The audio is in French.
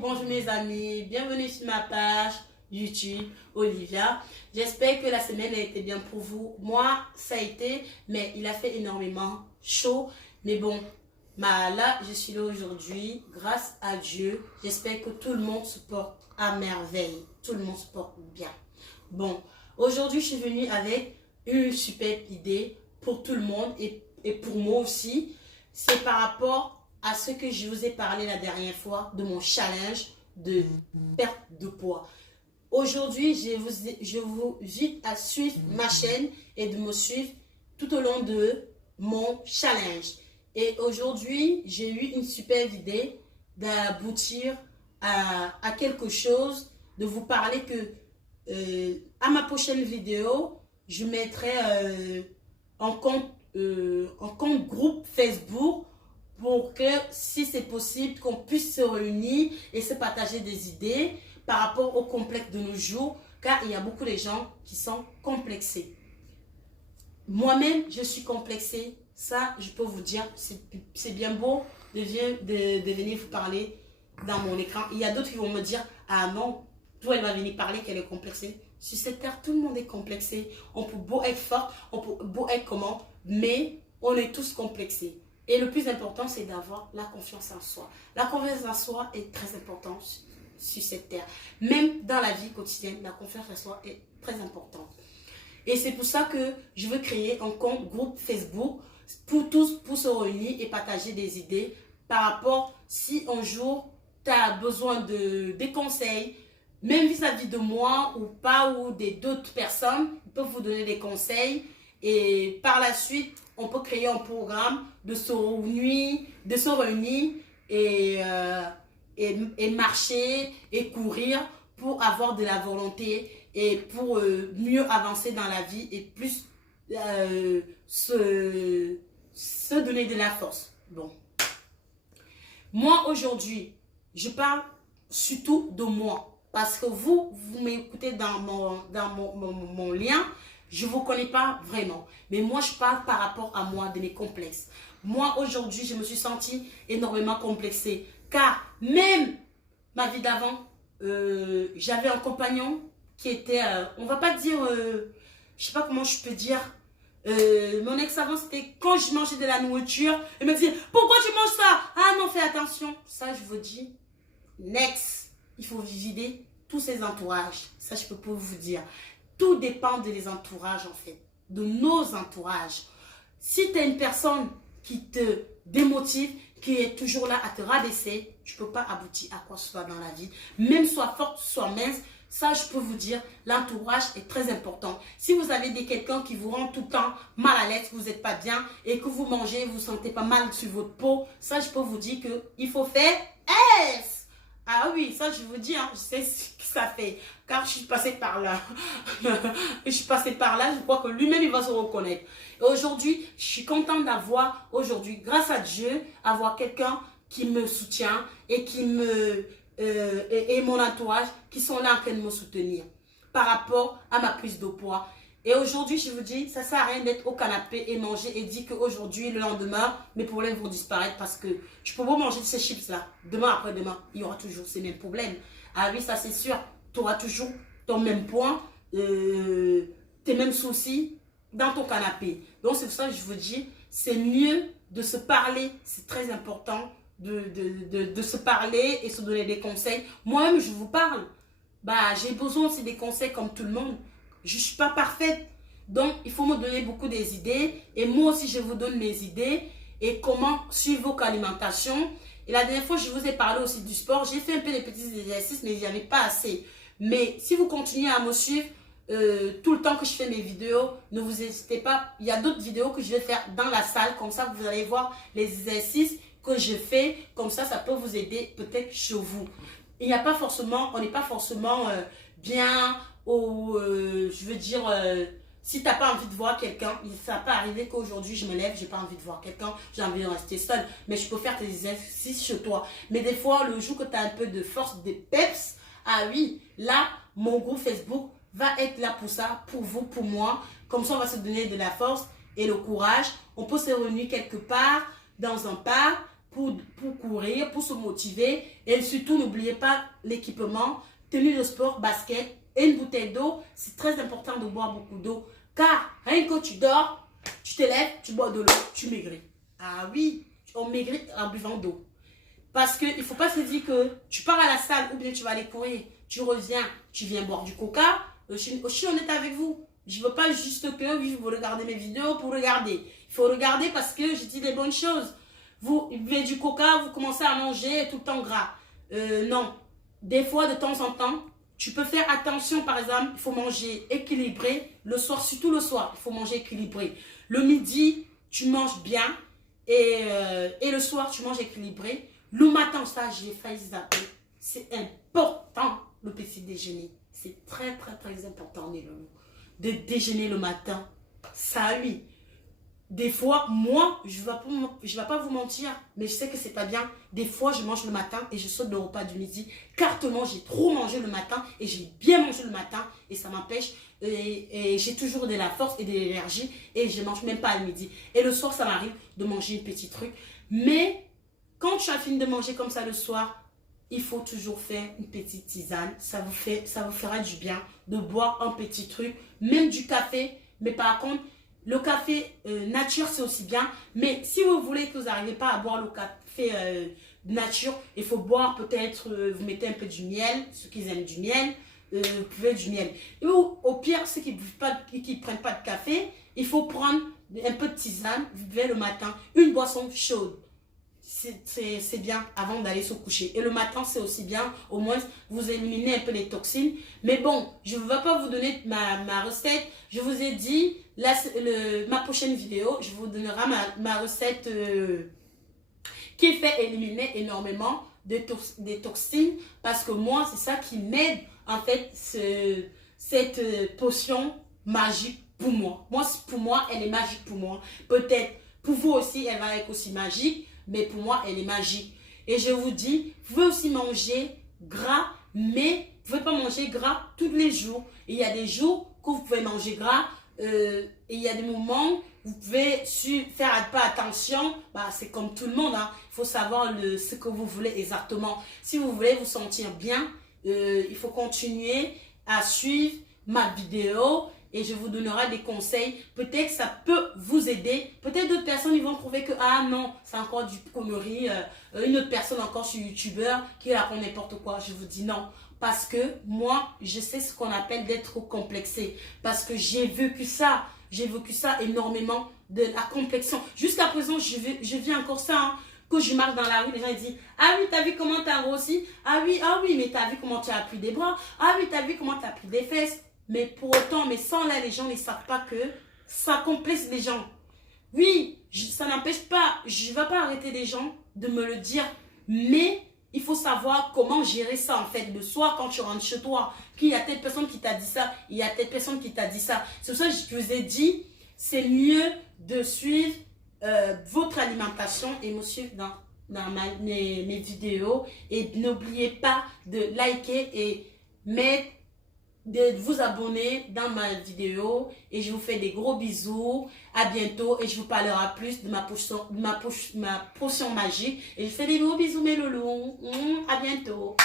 bonjour mes amis, bienvenue sur ma page YouTube Olivia. J'espère que la semaine a été bien pour vous. Moi, ça a été, mais il a fait énormément chaud. Mais bon, là, je suis là aujourd'hui, grâce à Dieu. J'espère que tout le monde se porte à merveille. Tout le monde se porte bien. Bon, aujourd'hui, je suis venue avec une superbe idée pour tout le monde et pour moi aussi. C'est par rapport à ce que je vous ai parlé la dernière fois de mon challenge de perte de poids. Aujourd'hui, je vous invite à suivre ma chaîne et de me suivre tout au long de mon challenge. Et aujourd'hui, j'ai eu une super idée d'aboutir à quelque chose, de vous parler que à ma prochaine vidéo, je mettrai en compte groupe Facebook pour que, si c'est possible, qu'on puisse se réunir et se partager des idées par rapport au complexe de nos jours, car il y a beaucoup de gens qui sont complexés. Moi-même, je suis complexée. Ça, je peux vous dire, c'est bien beau de venir vous parler dans mon écran. Il y a d'autres qui vont me dire, ah non, toi, elle va venir parler qu'elle est complexée. Sur cette terre, tout le monde est complexé. On peut beau être fort, on peut beau être comment, mais on est tous complexés. Et le plus important, c'est d'avoir la confiance en soi. La confiance en soi est très importante sur cette terre. Même dans la vie quotidienne, la confiance en soi est très importante. Et c'est pour ça que je veux créer un compte groupe Facebook pour tous, pour se réunir et partager des idées par rapport, si un jour tu as besoin des conseils, même vis-à-vis de moi ou pas, ou d'autres personnes, ils peuvent vous donner des conseils. Et par la suite, on peut créer un programme de se réunir et marcher et courir pour avoir de la volonté et pour mieux avancer dans la vie et plus se donner de la force. Bon. Moi, aujourd'hui, je parle surtout de moi. Parce que vous m'écoutez dans mon lien, je ne vous connais pas vraiment. Mais moi, je parle par rapport à moi, de mes complexes. Moi, aujourd'hui, je me suis sentie énormément complexée. Car même ma vie d'avant, j'avais un compagnon qui était, on ne va pas dire, je ne sais pas comment je peux dire. Mon ex avant, c'était quand je mangeais de la nourriture, il me disait, pourquoi tu manges ça? Ah non, fais attention. Ça, je vous dis, next. Il faut vider tous ces entourages. Ça, je peux pas vous dire. Tout dépend des entourages, en fait. De nos entourages. Si tu es une personne qui te démotive, qui est toujours là à te rabaisser, tu ne peux pas aboutir à quoi que ce soit dans la vie. Même soit forte, soit mince, ça, je peux vous dire, l'entourage est très important. Si vous avez quelqu'un qui vous rend tout le temps mal à l'aise, que vous n'êtes pas bien et que vous mangez, vous ne sentez pas mal sur votre peau, ça, je peux vous dire qu'il faut faire S. Ah oui, ça je vous dis, hein, je sais ce que ça fait, car je suis passée par là. Je suis passée par là, je crois que lui-même il va se reconnaître. Et aujourd'hui, je suis contente d'avoir, aujourd'hui, grâce à Dieu, avoir quelqu'un qui me soutient et et mon entourage qui sont là en train de me soutenir par rapport à ma prise de poids. Et aujourd'hui, je vous dis, ça ne sert à rien d'être au canapé et manger et dire qu'aujourd'hui, le lendemain, mes problèmes vont disparaître parce que je peux pas manger de ces chips-là. Demain, après-demain, il y aura toujours ces mêmes problèmes. Ah oui, ça c'est sûr. Tu auras toujours ton même point, tes mêmes soucis dans ton canapé. Donc, c'est pour ça que je vous dis, c'est mieux de se parler. C'est très important de se parler et se donner des conseils. Moi-même, je vous parle. Bah, j'ai besoin aussi des conseils comme tout le monde. Je ne suis pas parfaite. Donc, il faut me donner beaucoup des idées. Et moi aussi, je vous donne mes idées. Et comment suivre votre alimentation. Et la dernière fois, je vous ai parlé aussi du sport. J'ai fait un peu des petits exercices, mais il n'y avait pas assez. Mais si vous continuez à me suivre tout le temps que je fais mes vidéos, ne vous hésitez pas. Il y a d'autres vidéos que je vais faire dans la salle. Comme ça, vous allez voir les exercices que je fais. Comme ça, ça peut vous aider peut-être chez vous. Il n'y a pas forcément, on n'est pas forcément bien... je veux dire, si tu n'as pas envie de voir quelqu'un, ça n'a pas arrivé qu'aujourd'hui je me lève, j'ai pas envie de voir quelqu'un, j'ai envie de rester seule. Mais je peux faire tes exercices chez toi. Mais des fois, le jour que tu as un peu de force, de peps, ah oui, là, mon groupe Facebook va être là pour ça, pour vous, pour moi. Comme ça, on va se donner de la force et le courage. On peut se réunir quelque part, dans un parc, pour courir, pour se motiver. Et surtout, n'oubliez pas l'équipement, tenue de sport, basket et une bouteille d'eau. C'est très important de boire beaucoup d'eau. Car rien que tu dors, tu te lèves, tu bois de l'eau, tu maigris. Ah oui, on maigrit en buvant d'eau. Parce qu'il ne faut pas se dire que tu pars à la salle ou bien tu vas aller courir, tu reviens, tu viens boire du coca. Je suis honnête avec vous. Je ne veux pas juste que vous regardez mes vidéos pour regarder. Il faut regarder parce que je dis des bonnes choses. Vous buvez du coca, vous commencez à manger tout le temps gras. Non. Des fois, de temps en temps, tu peux faire attention. Par exemple, il faut manger équilibré. Le soir, surtout le soir, il faut manger équilibré. Le midi, tu manges bien. Et le soir, tu manges équilibré. Le matin, ça, j'ai failli zapper. C'est important, le petit déjeuner. C'est très, très, très important, de déjeuner le matin. Ça, oui. Des fois, moi, je ne vais pas vous mentir, mais je sais que c'est pas bien. Des fois, je mange le matin et je saute le repas du midi. Car tellement j'ai trop mangé le matin et j'ai bien mangé le matin et ça m'empêche. Et j'ai toujours de la force et de l'énergie et je ne mange même pas le midi. Et le soir, ça m'arrive de manger un petit truc. Mais quand tu as fini de manger comme ça le soir, il faut toujours faire une petite tisane. Ça vous fera du bien de boire un petit truc, même du café. Mais par contre, le café nature, c'est aussi bien. Mais si vous voulez que vous n'arrivez pas à boire le café nature, il faut boire peut-être, vous mettez un peu du miel, ceux qui aiment du miel, vous pouvez du miel. Et au pire, ceux qui ne prennent pas de café, il faut prendre un peu de tisane, vous buvez le matin, une boisson chaude. C'est bien avant d'aller se coucher. Et le matin, c'est aussi bien. Au moins, vous éliminez un peu les toxines. Mais bon, je ne vais pas vous donner ma recette. Je vous ai dit, ma prochaine vidéo, je vous donnerai ma recette qui fait éliminer énormément des toxines. Parce que moi, c'est ça qui m'aide, en fait, cette potion magique pour moi. Pour moi, elle est magique pour moi. Peut-être pour vous aussi, elle va être aussi magique. Mais pour moi, elle est magique. Et je vous dis, vous pouvez aussi manger gras, mais vous ne pouvez pas manger gras tous les jours. Et il y a des jours que vous pouvez manger gras. Et il y a des moments où vous pouvez faire pas attention. Bah, c'est comme tout le monde. Hein. Il faut savoir ce que vous voulez exactement. Si vous voulez vous sentir bien, il faut continuer à suivre ma vidéo. Et je vous donnerai des conseils. Peut-être que ça peut vous aider. Peut-être d'autres personnes ils vont trouver que ah non, c'est encore du connerie. Une autre personne encore sur YouTubeur qui raconte n'importe quoi. Je vous dis non. Parce que moi, je sais ce qu'on appelle d'être complexé. Parce que j'ai vécu ça. J'ai vécu ça énormément, de la complexion. Jusqu'à présent, je vis encore ça. Hein. Que je marche dans la rue, les gens disent ah oui, t'as vu comment t'as grossi? Ah oui, mais t'as vu comment tu as pris des bras? Ah oui, t'as vu comment t'as pris des fesses? Mais pour autant, mais sans là, les gens ne savent pas que ça complexe les gens. Oui, ça n'empêche pas, je ne vais pas arrêter les gens de me le dire, mais il faut savoir comment gérer ça en fait. Le soir, quand tu rentres chez toi, qu'il y a telle personne qui t'a dit ça, il y a telle personne qui t'a dit ça. C'est pour ça que je vous ai dit, c'est mieux de suivre votre alimentation et me suivre dans mes vidéos. Et n'oubliez pas de liker et de vous abonner dans ma vidéo et je vous fais des gros bisous. À bientôt et je vous parlerai plus de ma potion magique et je fais des gros bisous mes loulous. À bientôt.